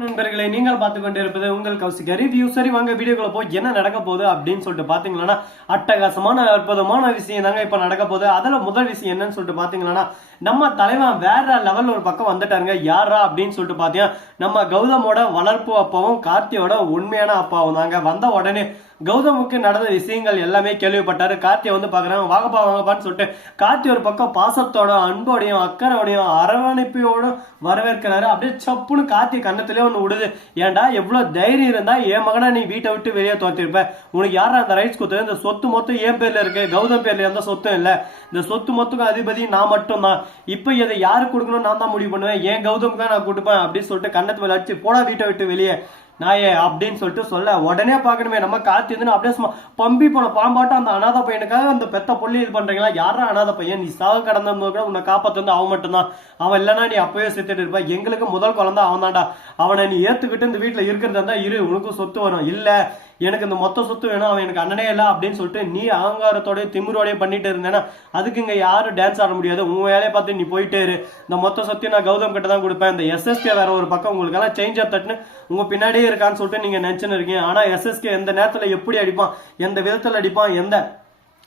நண்பர்களை நீங்கள் பார்த்து கொண்டிருப்பது உங்கள் கௌசிக ரிவ்யூ. சரி வாங்க வீடியோக்குள்ள போய் என்ன நடக்க போகுது அப்படின்னு சொல்லிட்டு பாத்தீங்கன்னா அட்டகாசமான அற்புதமான விஷயம் தாங்க இப்ப நடக்க போகுது. அதுல முதல் விஷயம் என்னன்னு சொல்லிட்டு பாத்தீங்கன்னா நம்ம தலைவன் வேற லெவல் ஒரு பக்கம் வந்துட்டாருங்க. யாரா அப்படின்னு சொல்லிட்டு பாத்தீங்கன்னா நம்ம கௌதமோட வளர்ப்பு அப்பாவும் கார்த்தியோட உண்மையான அப்பாவும் தாங்க. வந்த உடனே கௌதமுக்கு நடந்த விஷயங்கள் எல்லாமே கேள்விப்பட்டாரு. கார்த்தியை வந்து பாக்குறாங்க, வாங்கப்பான்னு சொல்லிட்டு கார்த்தி ஒரு பக்கம் பாசத்தோட அன்போடையும் அக்கறையோடையும் அரவணைப்பையோடும் வரவேற்கிறாரு. அப்படியே சப்புன்னு கார்த்தி கண்ணத்திலே ஒண்ணு விடுது. ஏன்டா எவ்வளவு தைரியம் இருந்தா என் மகனா நீ வீட்டை விட்டு வெளியே தோத்திருப்ப? உனக்கு யாரா அந்த ரைட்ஸ் கொடுத்தது? இந்த சொத்து மொத்தம் என் பேர்ல இருக்கு, கௌதம் பேர்ல எந்த சொத்தும் இல்ல. இந்த சொத்து மொத்தம் அதிபதி நான் மட்டும் தான். இப்ப இதை யாரு கொடுக்கணும் நான் தான் முடிவு பண்ணுவேன். ஏன் கௌதமுக்கு நான் கொடுப்பேன் அப்படின்னு சொல்லிட்டு கண்ணத்து மேல அடிச்சு போடா வீட்டை விட்டு வெளியே நாயே அப்படின்னு சொல்லிட்டு சொல்ல உடனே பாக்கணுமே நம்ம கார்த்தி வந்து அப்படியே சும்மா பம்பி போன பாம்பாட்டம் அந்த அனாத பையனுக்காக அந்த பெத்த பொல்லி இது பண்றீங்களா? யாரா அனாத பையன்? நீ சாக கடந்த கூட உன்னை காப்பாத்து வந்து அவன் மட்டும்தான். அவன் இல்லைன்னா நீ அப்பவே செத்துட்டு இருப்ப. எங்களுக்கு முதல் குழந்தை அவன் தான்டா. அவனை நீ ஏத்துக்கிட்டு இந்த வீட்டுல இருக்கிறதா இருந்தா இரு, உனக்கு சொத்து வரும். இல்ல எனக்கு இந்த மொத்த சொத்து வேணும், அவன் எனக்கு அண்ணனே இல்லை அப்படின்னு சொல்லிட்டு நீ அகங்காரத்தோடய திமிரோடய பண்ணிட்டு இருந்தேன்னா அதுக்கு இங்க யாரும் டான்ஸ் ஆட முடியாது. உன் வேலையை பார்த்து நீ போயிட்டே இரு. இந்த மொத்த சொத்தையும் நான் கௌதம் கிட்ட தான் கொடுப்பேன். இந்த எஸ்எஸ்கே வேற ஒரு பக்கம் உங்களுக்கு எல்லாம் சேஞ்ச் ஆஃப் தட்டுன்னு உங்க பின்னாடியே இருக்கான்னு சொல்லிட்டு நீங்க நினைச்சுன்னு இருக்கீங்க. ஆனா எஸ்எஸ்கே எந்த நேரத்துல எப்படி அடிப்பான், எந்த விதத்துல அடிப்பான், எந்த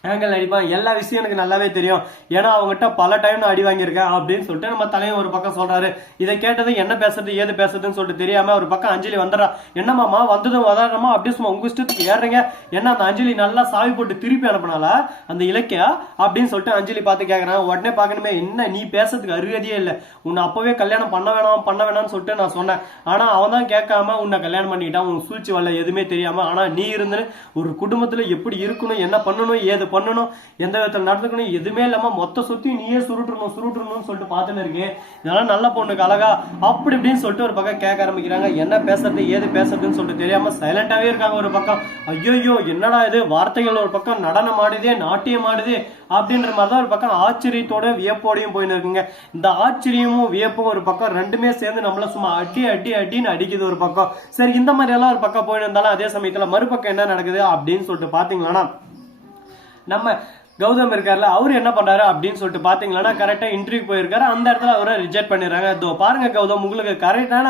ஆங்கிள் அடிப்பான், எல்லா விஷயம் எனக்கு நல்லாவே தெரியும். ஏன்னா அவங்ககிட்ட பல டைம் நான் அடி வாங்கியிருக்கேன் அப்படின்னு சொல்லிட்டு நம்ம தலையும் ஒரு பக்கம் சொல்றாரு. இதை கேட்டது என்ன பேசுறது ஏது பேசுறதுன்னு சொல்லிட்டு தெரியாம ஒரு பக்கம் அஞ்சலி வந்துடுறா. என்னமாமா வந்ததும் வதாரமா அப்படி சும்மா உங்க இஷ்டத்துக்கு ஏறுறீங்க? என்ன அந்த அஞ்சலி நல்லா சாவி போட்டு திருப்பி அனுப்பினால அந்த இலக்கியா அப்படின்னு சொல்லிட்டு அஞ்சலி பார்த்து கேட்கறான். உடனே பார்க்கணுமே, என்ன நீ பேசுறதுக்கு அருகதியே இல்லை. உன்னை அப்பவே கல்யாணம் பண்ண வேணாம்னு சொல்லிட்டு நான் சொன்னேன். ஆனா அவன் தான் கேட்காம உன்னை கல்யாணம் பண்ணிக்கிட்டான். உன் சூழ்ச்சி வரல எதுவுமே தெரியாம. ஆனா நீ இருந்து ஒரு குடும்பத்துல எப்படி இருக்கணும், என்ன பண்ணணும், ஏது பண்ணணும், எந்த விதத்தில் நடந்துக்கணும் எதுவுமே இல்லாம மொத்த சொத்தி நீயே சுருட்டணும்னு சொல்லிட்டு பார்த்துன்னு இருக்கேன். இதெல்லாம் நல்ல பொண்ணுக்கு அழகா அப்படி இப்படின்னு சொல்லிட்டு ஒரு பக்கம் கேட்க ஆரம்பிக்கிறாங்க. என்ன பேசுறது ஏது பேசுறதுன்னு சொல்லிட்டு தெரியாம சைலண்டாவே இருக்காங்க. ஒரு பக்கம் ஐயோ என்னடா இது, வார்த்தைகள் ஒரு பக்கம் நடனம் ஆடுதே, நாட்டியம் ஆடுதே அப்படின்ற மாதிரிதான் ஒரு பக்கம் ஆச்சரியத்தோட வியப்போடையும் போயின்னு இருக்குங்க. இந்த ஆச்சரியமும் வியப்பும் ஒரு பக்கம் ரெண்டுமே சேர்ந்து நம்மள சும்மா அடின்னு அடிக்குது ஒரு பக்கம். சரி இந்த மாதிரி எல்லாம் ஒரு பக்கம் போயின்னு இருந்தாலும் அதே சமயத்துல மறுபக்கம் என்ன நடக்குது அப்படின்னு சொல்லிட்டு பாத்தீங்கன்னா நம்ம கௌதம் இருக்காருல அவரு என்ன பண்றாரு அப்படின்னு சொல்லிட்டு பாத்தீங்கன்னா கரெக்டா இன்டர்வியூ போயிருக்காரு. அந்த இடத்துல அவரை ரிஜெக்ட் பண்ணிடுறாங்க. இதோ பாருங்க கௌதம், உங்களுக்கு கரெக்டான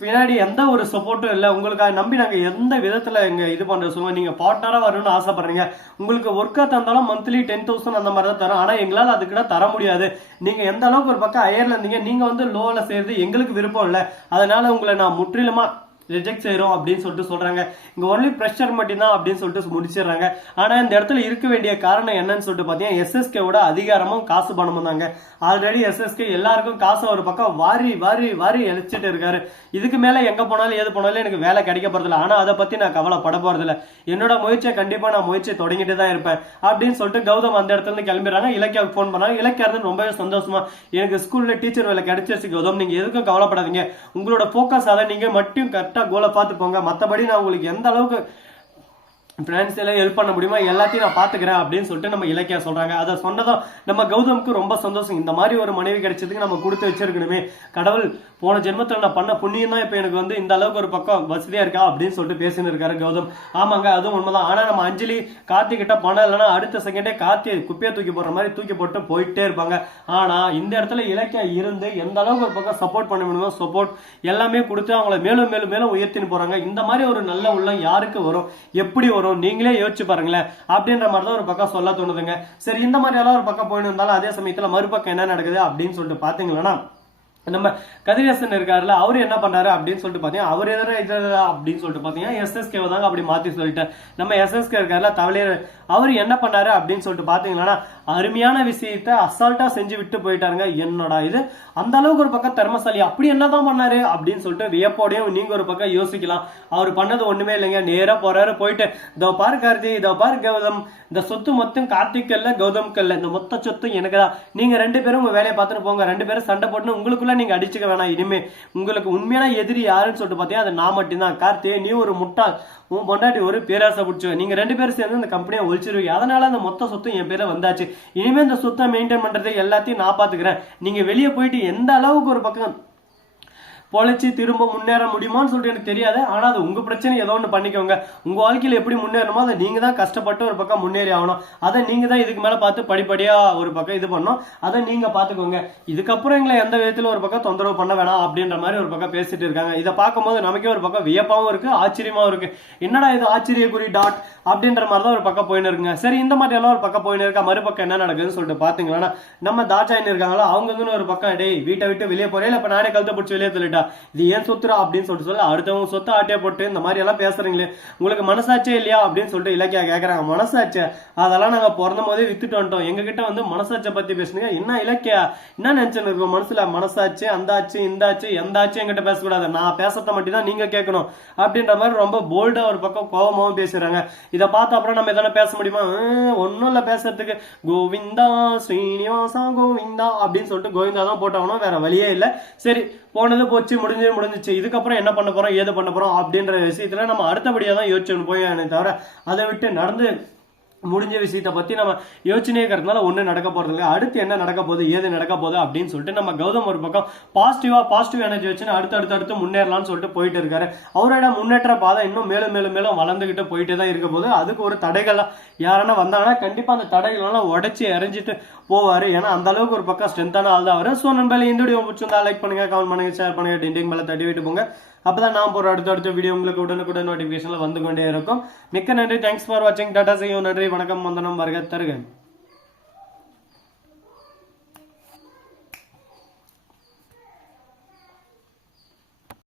பின்னாடி எந்த ஒரு சப்போர்ட்டும் இல்லை. உங்களுக்காக நம்பி நாங்க எந்த விதத்துல இங்க இது பண்ற சொல்லுவோம். நீங்க பார்ட்னரா வரணும்னு ஆசைப்படுறீங்க. உங்களுக்கு ஒர்க்கா தந்தாலும் மந்த்லி 10,000 அந்த மாதிரி தான் தரும். ஆனா எங்களால் அதுக்கிட்ட தர முடியாது. நீங்க எந்த அளவுக்கு ஒரு பக்கம் ஹையர்ல இருந்தீங்க, நீங்க வந்து லோல செய்யறது எங்களுக்கு விருப்பம் இல்லை. அதனால உங்களை நான் முற்றிலுமா ரிஜெக்ட் செய்யறோம் அப்படின்னு சொல்லிட்டு சொல்றாங்க. இங்க ஒன்லி ப்ரெஷர் மட்டும்தான் அப்படின்னு சொல்லிட்டு முடிச்சிடுறாங்க. ஆனா இந்த இடத்துல இருக்க வேண்டிய காரணம் என்னன்னு சொல்லிட்டு பாத்தீங்கன்னா எஸ்எஸ்கேவோட அதிகாரமும் காசு பணமும் தாங்க. ஆல்ரெடி எஸ்எஸ்கே எல்லாருக்கும் காசை ஒரு பக்கம் வாரி அழிச்சிட்டு இருக்காரு. இதுக்கு மேல எங்க போனாலும் ஏது போனாலும் எனக்கு வேலை கிடைக்க போறதில்ல. ஆனா அதை பத்தி நான் கவலைப்பட போறதில்ல. என்னோட முயற்சியை கண்டிப்பா நான் முயற்சி தொடங்கிட்டு தான் இருப்பேன் அப்படின்னு சொல்லிட்டு கௌதம் அந்த இடத்துல இருந்து கிளம்பிடுறாங்க. இலக்கியாவுக்கு போன் பண்ணாங்க. இலக்கியா இருந்து ரொம்பவே சந்தோஷமா, எனக்கு ஸ்கூல்ல டீச்சர் வேலை கிடைச்சிருச்சு கௌதம், நீங்க எதுக்கும் கவலைப்படாதீங்க. உங்களோட போக்கஸ் அதை நீங்க மட்டும் கரெக்டா கோலை பார்த்து போங்க. மற்றபடி நான் உங்களுக்கு எந்த அளவுக்கு பினான்சியலா ஹெல்ப் பண்ண முடியுமா எல்லாத்தையும் நான் பாத்துக்கிறேன் அப்படின்னு சொல்லிட்டு நம்ம இலக்கியா சொல்றாங்க. அதை சொன்னதும் நம்ம கௌதமுக்கு ரொம்ப சந்தோஷம். இந்த மாதிரி ஒரு மனைவி கிடைச்சதுக்கு நம்ம கொடுத்து வச்சிருக்கணுமே, கடவுள் போன ஜென்மத்தில் நான் பண்ண புண்ணியம் தான் இப்ப எனக்கு வந்து இந்த அளவுக்கு ஒரு பக்கம் வசதியா இருக்கா அப்படின்னு சொல்லிட்டு பேசின்னு இருக்காரு கௌதம். ஆமாங்க அதுவும் உண்மைதான். ஆனா நம்ம அஞ்சலி கார்த்தி கிட்ட பணம் இல்லைன்னா அடுத்த செகண்டே கார்த்தியை குப்பையை தூக்கி போடுற மாதிரி தூக்கி போட்டு போயிட்டே இருப்பாங்க. ஆனா இந்த இடத்துல இலக்கியா இருந்து எந்த அளவுக்கு ஒரு பக்கம் சப்போர்ட் பண்ண முடியுமோ சப்போர்ட் எல்லாமே கொடுத்து அவங்களை மேலும் மேலும் மேலும் உயர்த்தின்னு போறாங்க. இந்த மாதிரி ஒரு நல்ல உள்ளம் யாருக்கு வரும், எப்படி வரும், நீங்களே யோசிச்சு பாருங்களேன் அப்படின்ற மாதிரி தான் ஒரு பக்கம் சொல்ல தோணுதுங்க. சரி இந்த மாதிரி எல்லாம் ஒரு பக்கம் போயிட்டு இருந்தாலும் அதே சமயத்துல மறுபக்கம் என்ன நடக்குது அப்படின்னு சொல்லிட்டு பாத்தீங்கன்னா நம்ம கதிரேசன் இருக்காருல்ல அவரு என்ன பண்றாரு அப்படின்னு சொல்லிட்டு பாத்தீங்கன்னா அவர் எதிர அப்படின்னு சொல்லிட்டு பாத்தீங்கன்னா எஸ்எஸ்கே தாங்க அப்படி மாத்தி சொல்லிட்டேன். நம்ம எஸ்எஸ்கே இருக்காருல்ல தவளையர் அவர் என்ன பண்ணாரு அப்படின்னு சொல்லிட்டு பாத்தீங்கன்னா அருமையான விஷயத்த அசால்ட்டா செஞ்சு விட்டு போயிட்டாருங்க. என்னடா இது, அந்த அளவுக்கு ஒரு பக்கம் திறமசாலி அப்படி என்னதான் பண்ணாரு அப்படின்னு சொல்லிட்டு வியப்போடையும் நீங்க ஒரு பக்கம் யோசிக்கலாம். அவர் பண்ணது ஒண்ணுமே இல்லைங்க. நேரா போறாரு, போயிட்டு இதோ பாரு கார்த்தி, இதோ பாரு கௌதம், இந்த சொத்து மொத்தம் கார்த்திக் இல்ல கௌதம்க்கு இல்ல, இந்த மொத்த சொத்து எனக்கு தான். நீங்க ரெண்டு பேரும் உங்க வேலையை பார்த்துட்டு போங்க. ரெண்டு பேரும் சண்டை போட்டு உங்களுக்குள்ள நீங்க அடிச்சுக்க வேணாம். இனிமே உங்களுக்கு உண்மையான எதிரி யாருன்னு சொல்லிட்டு பாத்தீங்கன்னா அது நான் மட்டும்தான். கார்த்தி நீ ஒரு முட்டாள், உன் பொண்டாட்டி ஒரு பேராசை பிடிச்சுவ, நீங்க ரெண்டு பேரும் சேர்ந்து இந்த கம்பெனியை ஒழிச்சிருவீங்க. அதனால அந்த மொத்த சொத்தும் என் பேர்ல வந்தாச்சு. இனிமே இந்த சொத்தை மெயின்டைன் பண்றது எல்லாத்தையும் நான் பாத்துக்கிறேன். நீங்க வெளியே போயிட்டு எந்த அளவுக்கு ஒரு பக்கம் பொழைச்சி திரும்ப முன்னேற முடியுமான்னு சொல்லிட்டு எனக்கு தெரியாது. ஆனா அது உங்க பிரச்சனை, ஏதோ ஒன்று பண்ணிக்கோங்க. உங்க வாழ்க்கையில எப்படி முன்னேறணுமோ அதை நீங்க தான் கஷ்டப்பட்டு ஒரு பக்கம் முன்னேறி ஆகணும். அதை நீங்க தான் இதுக்கு மேல பார்த்து படிப்படியா ஒரு பக்கம் இது பண்ணணும். அதை நீங்க பாத்துக்கோங்க. இதுக்கப்புறம் எங்களை எந்த விதத்துல ஒரு பக்கம் தொந்தரவு பண்ண வேணாம் அப்படின்ற மாதிரி ஒரு பக்கம் பேசிட்டு இருக்காங்க. இதை பார்க்கும்போது நமக்கே ஒரு பக்கம் வியப்பாவும் இருக்கு, ஆச்சரியமாவும் இருக்கு. என்னடா இது ஆச்சரியக்குறி டாட் அப்படின்ற மாதிரி தான் ஒரு பக்கம் போயின்னு இருக்குங்க. சரி, இந்த மாதிரி எல்லாம் ஒரு பக்கம் போயின்னு இருக்கா. மறுபக்கம் என்ன நடக்குதுன்னு சொல்லிட்டு பாத்தீங்கன்னா, நம்ம தாட்சாயின் இருக்காங்களா, அவங்க ஒரு பக்கம் டேய் வீட்டை விட்டு வெளியே போறேன், இப்ப நானே கழுத்தை பிடிச்சி வெளியே சொல்லிட்டா, இது ஏன் சொத்துறா அப்படின்னு சொல்லிட்டு சொல்ல, அடுத்தவங்க சொத்தை ஆட்டியா போட்டு இந்த மாதிரி எல்லாம் பேசுறீங்களே, உங்களுக்கு மனசாச்சே இல்லையா அப்படின்னு சொல்லிட்டு இலக்கியா கேட்கறாங்க. மனசாட்சியா? அதெல்லாம் நாங்க பிறந்த போதே வித்துட்டு வந்துட்டோம். எங்க கிட்ட வந்து மனசாட்சியை பத்தி பேசுனீங்க, என்ன இலக்கியா என்ன நினைச்சுன்னு இருக்கோம் மனசுல? மனசாட்சி அந்தாச்சு இந்தாச்சு எந்த ஆச்சு என்கிட்ட பேசக்கூடாது, நான் பேசத்த மட்டும் தான் நீங்க கேட்கணும் அப்படின்ற மாதிரி ரொம்ப போல்டா ஒரு பக்கம் கோபமாவும் பேசுறாங்க. இதை பார்த்த அப்புறம் நம்ம எதனா பேச முடியுமா? ஒன்னும் இல்ல பேசுறதுக்கு. கோவிந்தா ஸ்ரீனிவாசா கோவிந்தா அப்படின்னு சொல்லிட்டு கோவிந்தா தான் போட்டாகணும், வேற வழியே இல்லை. சரி, போனது போச்சு, முடிஞ்சிச்சு. இதுக்கப்புறம் என்ன பண்ண போறோம், ஏது பண்ண போறோம் அப்படின்ற விஷயத்துல நம்ம அடுத்தபடியா தான் யோசிச்சு போய் தவிர அதை விட்டு நடந்து முடிஞ்ச விஷயத்தை பத்தி நம்ம யோசனையே இருக்கிறதுனால ஒன்றும் நடக்க போறது இல்லை. அடுத்து என்ன நடக்க போகுது, ஏது நடக்க போகுது அப்படின்னு சொல்லிட்டு நம்ம கௌதம் ஒரு பக்கம் பாசிட்டிவ் எனர்ஜி வச்சுன்னு அடுத்து முன்னேறலாம்னு சொல்லிட்டு போயிட்டு இருக்காரு. அவரோட முன்னேற்ற பாதை இன்னும் மேலும் வளர்ந்துகிட்டு போயிட்டே தான் இருக்க போது. அதுக்கு ஒரு தடைகள் யாரன்னா வந்தாங்கன்னா கண்டிப்பா அந்த தடைகள் எல்லாம் உடைச்சி எறிஞ்சிட்டு போவாரு. ஏன்னா அந்த அளவுக்கு ஒரு பக்கம் ஸ்ட்ரென்த்தான ஆள் தான் அவரு. ஸோ நண்பர்களே, இந்த வீடியோ பிடிச்சிருந்தா லைக் பண்ணுங்க, கமெண்ட் பண்ணுங்க, ஷேர் பண்ணுங்க, டிண்டிங் மேல தட்டி விட்டு போங்க. அப்பதான் நான் போற அடுத்த வீடியோ உங்களுக்கு உடனுக்குடன் நோட்டிபிகேஷன்ல வந்து கொண்டே இருக்கும். மிக்க நன்றி. தேங்க்ஸ் ஃபார் வாட்சிங். Tata, see you. நன்றி, வணக்கம், வந்தனம், வருக தருக.